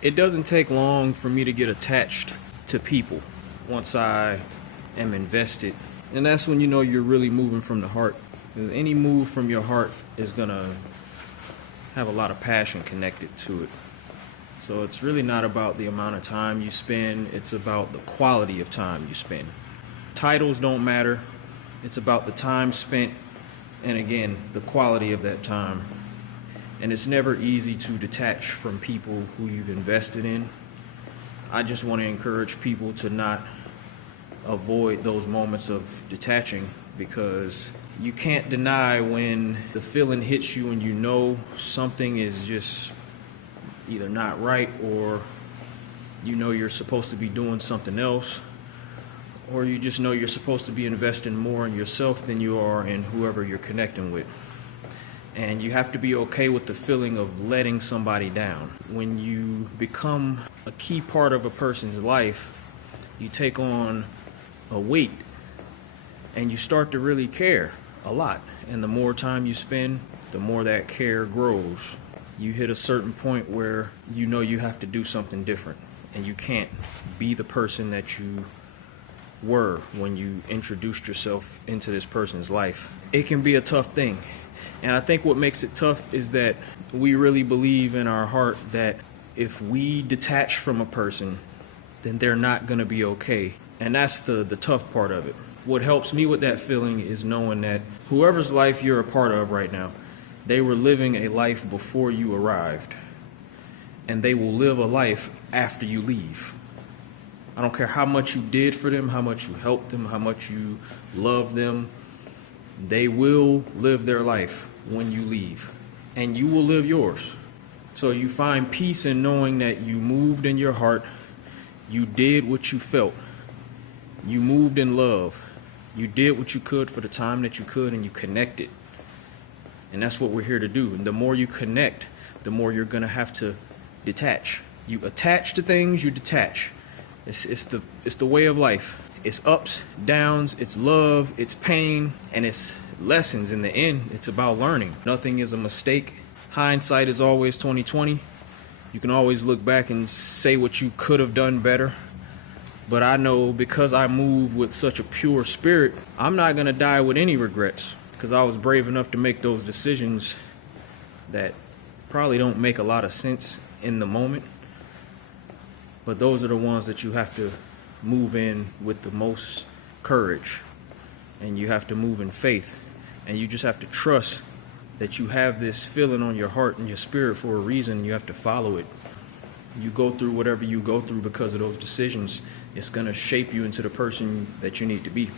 It doesn't take long for me to get attached to people once I am invested. And that's when you know you're really moving from the heart. 'Cause any move from your heart is going to have a lot of passion connected to it. So it's really not about the amount of time you spend, it's about the quality of time you spend. Titles don't matter, it's about the time spent and again, the quality of that time. And it's never easy to detach from people who you've invested in. I just want to encourage people to not avoid those moments of detaching, because you can't deny when the feeling hits you and you know something is just either not right, or you know you're supposed to be doing something else, or you just know you're supposed to be investing more in yourself than you are in whoever you're connecting with. And you have to be okay with the feeling of letting somebody down. When you become a key part of a person's life, you take on a weight and you start to really care a lot. And the more time you spend, the more that care grows. You hit a certain point where you know you have to do something different, and you can't be the person that you were when you introduced yourself into this person's life. It can be a tough thing. And I think what makes it tough is that we really believe in our heart that if we detach from a person, then they're not going to be okay. And that's the tough part of it. What helps me with that feeling is knowing that whoever's life you're a part of right now, they were living a life before you arrived. And they will live a life after you leave. I don't care how much you did for them, how much you helped them, how much you love them. They will live their life when you leave, and you will live yours. So you find peace in knowing that you moved in your heart, you did what you felt, you moved in love, you did what you could for the time that you could, and you connected. And that's what we're here to do. And the more you connect, the more you're going to have to detach. You attach to things, you detach. It's the way of life. It's ups, downs, it's love, it's pain, and it's lessons. In the end, it's about learning. Nothing is a mistake. Hindsight is always 20/20. You can always look back and say what you could have done better. But I know, because I move with such a pure spirit, I'm not going to die with any regrets, because I was brave enough to make those decisions that probably don't make a lot of sense in the moment. But those are the ones that you have to move in with the most courage, and you have to move in faith, and you just have to trust that you have this feeling on your heart and your spirit for a reason. You have to follow it. You go through whatever you go through because of those decisions. It's going to shape you into the person that you need to be.